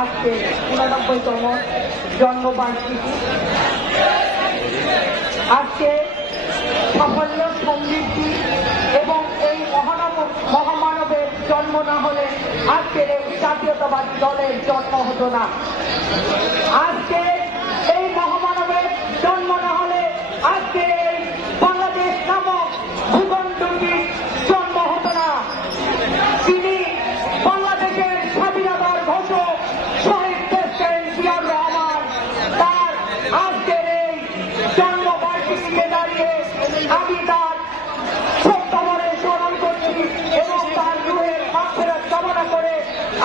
আজকে 89তম জন্মবার্ষিকী। আজকে সাফল্য, সমৃদ্ধি এবং এই মহামানবের জন্ম না হলে আজকের এই জাতীয়তাবাদী দলের জন্ম হতো না। আজকে এই মহামানবের জন্ম না হলে আজকে এই বাংলাদেশ নামক ভূখণ্ডটির জন্ম হতো না। তিনি বাংলাদেশের স্বাধীনতার ঘোষক শহীদ প্রেসিডেন্ট জিয়াউর রহমান। তার আজকের এই জন্মবার্ষিকীতে দাঁড়িয়ে আমি তার শ্রদ্ধাভরে স্মরণ করছি এবং তার রুহের মাগফিরাত কামনা করে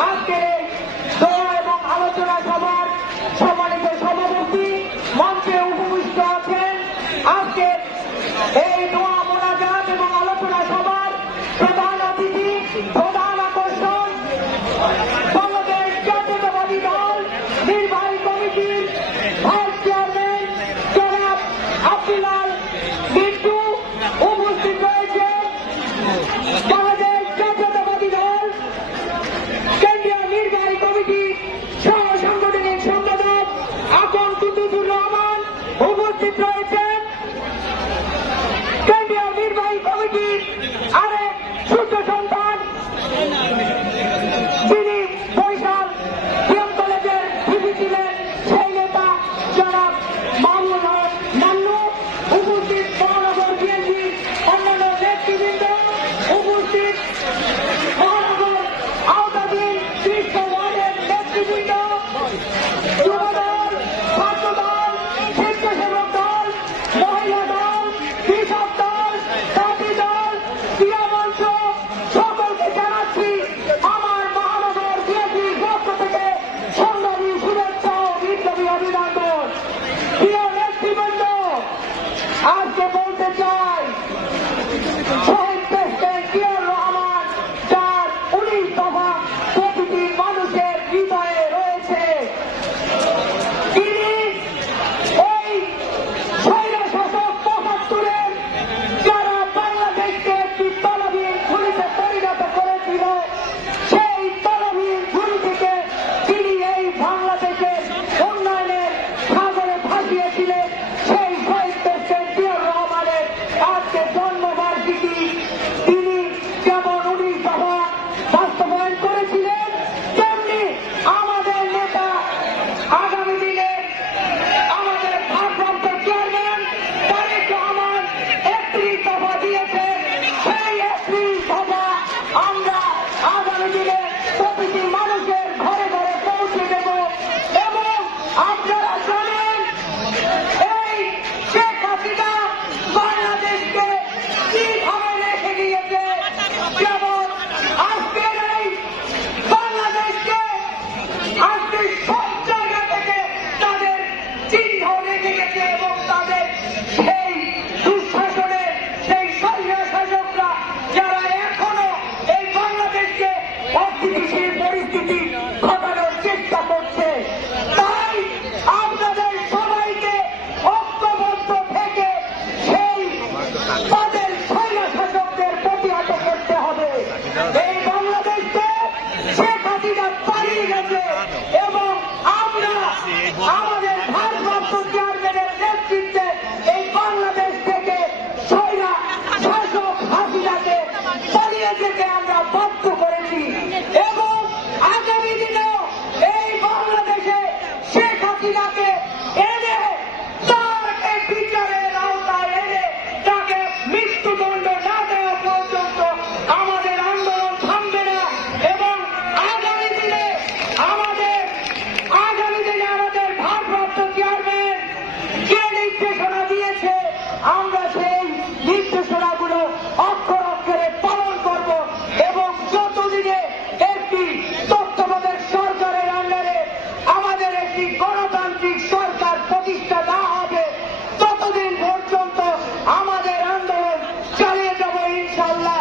আজকের এই দোয়া এবং আলোচনা সভার সম্মানিত সভাপতি মঞ্চে উপবিষ্ট আছেন। আজকে এই দোয়া, মোনাজাত এবং আলোচনা সভার প্রধান অতিথি, প্রধান আকর্ষণ বাংলাদেশ জাতীয়তাবাদী দল নির্বাহী কমিটির ভাইস চেয়ারম্যান জনাব আব্দুল্লাহ বিট্টু উপস্থিত রয়েছেন। বাংলাদেশ জাতীয়তাবাদী দল কেন্দ্রীয় নির্বাহী কমিটির সহ সাংগঠনিক সম্পাদক আকন কুতুবুর রহমান উপস্থিত রয়েছেন। কেন্দ্রীয় নির্বাহী কমিটির আরেক সূর্য সন্তান, যিনি বরিশাল বিএম কলেজের ভিপি ছিলেন, সেই নেতা জনাব মামুনুল হক মান্নু উপস্থিত। মহানগর বিএনপির অন্যান্য নেতৃবৃন্দ উপস্থিত। মহানগর আওতাধীন 30 ওয়ার্ডের নেতৃবৃন্দ, যুবদল, ছাত্রদল, স্বেচ্ছাসেবক দল, মহিলা দল, কৃষক দল, জাতি দল, ক্রীড়া মঞ্চ সকলকে জানাচ্ছি আমার মহানগর বিএনপির পক্ষ থেকে সংগ্রামী শুভেচ্ছা ও বিপ্লবী অভিনন্দন। প্রিয় নেতৃবৃন্দ, আজকে বলতে চাই শহীদ প্রেসিডেন্ট জিয়াউর রহমান তার 19 দফা প্রতিটি মানুষের হৃদয়ে রয়েছে। তিনি ওই স্বৈরশাসক 75-এর যারা বাংলাদেশকে একটি তলবিহীন ঝুলিতে পরিণত করেছিল, সেই তলবিহীন ঝুলি থেকে তিনি এই বাংলাদেশের উন্নয়নের সাগরে ভাসিয়েছিলেন। সেই শহীদ প্রেসিডেন্ট জিয়াউর রহমানের আজকে জন্মবার্ষিকী। তিনি যেমন 19 দফা বাস্তবায়ন করেছিলেন, তেমনি আমাদের নেতা আগামী দিনে আমাদের ভারপ্রাপ্ত চেয়ারম্যান তারেক রহমান 31 দফা দিয়েছেন। সেই 31 দফা আমরা আগামী দিনে প্রতিটি মানুষের ঘরে ঘরে পৌঁছে দেব। এবং আপনারা জানেন এই শেখ হাসিনা বাংলাদেশকে কিভাবে রেখে গিয়েছে। যেমন আজকের এই বাংলাদেশকে আজকে সব জায়গা থেকে তাদের চিহ্ন রেখে গেছে এবং তাদের সেই দুঃশাসনের সেই স্বৈরশাসকরা যারা এখনো এই বাংলাদেশকে অস্থিতিশীল পরিস্থিতি ঘটানোর চেষ্টা করছে। তাই আপনাদের সবাইকে ঐক্যবদ্ধ থেকে সেই তাদের স্বৈরশাসকদের প্রতিহত করতে হবে। এই বাংলাদেশকে শেখ হাসিনা পালিয়ে গেছে এবং আমরা আমাদের ভারপ্রাপ্ত চেয়ারম্যানের নেতৃত্বে এই বাংলাদেশ থেকে স্বৈরা শাসক হাসিনাকে পালিয়ে যেতে আমরা বাধ্য করেছি। এবং আগামী দিনেও এই বাংলাদেশে শেখ হাসিনাকে এনে তাকে বিচারের আওতায় এনে তাকে মৃত্যুদণ্ড না দেওয়া পর্যন্ত আমাদের আন্দোলন থামবে না। এবং আগামী দিনে আমাদের ভারপ্রাপ্ত চেয়ারম্যান যে নির্দেশনা দিয়েছে, আমরা সেই নির্দেশনাগুলো অক্ষর অক্ষরে পালন করব। এবং যতদিনে একটি তত্ত্বাবধায়ক সরকারের আন্ডারে আমাদের একটি গণতান্ত্রিক সরকার প্রতিষ্ঠা না হবে, ততদিন পর্যন্ত আমাদের আন্দোলন চালিয়ে যাব ইনশাআল্লাহ।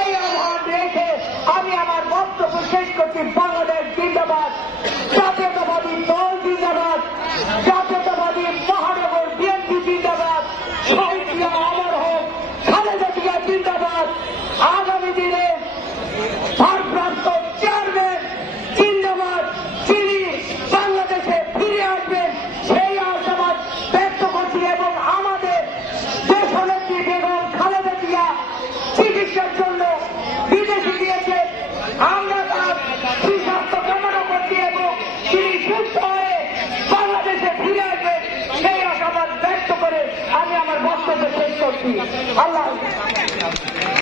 এই আহ্বান রেখে আমি আমার বক্তব্য শেষ করছি। বাংলাদেশ জিন্দাবাদ, জাতীয়তাবাদী দল জিন্দাবাদ, জাতীয়তাবাদী মহানগর বিএনপি জিন্দাবাদ, শহীদ জিয়া অমর হোক, খালেদা জিয়া জিন্দাবাদ। আগামী দিনে ভারপ্রাপ্ত চেয়ারম্যান জিন্দাবাদ, যিনি আমি আমার বক্তব্য শেষ করছি। আল্লাহ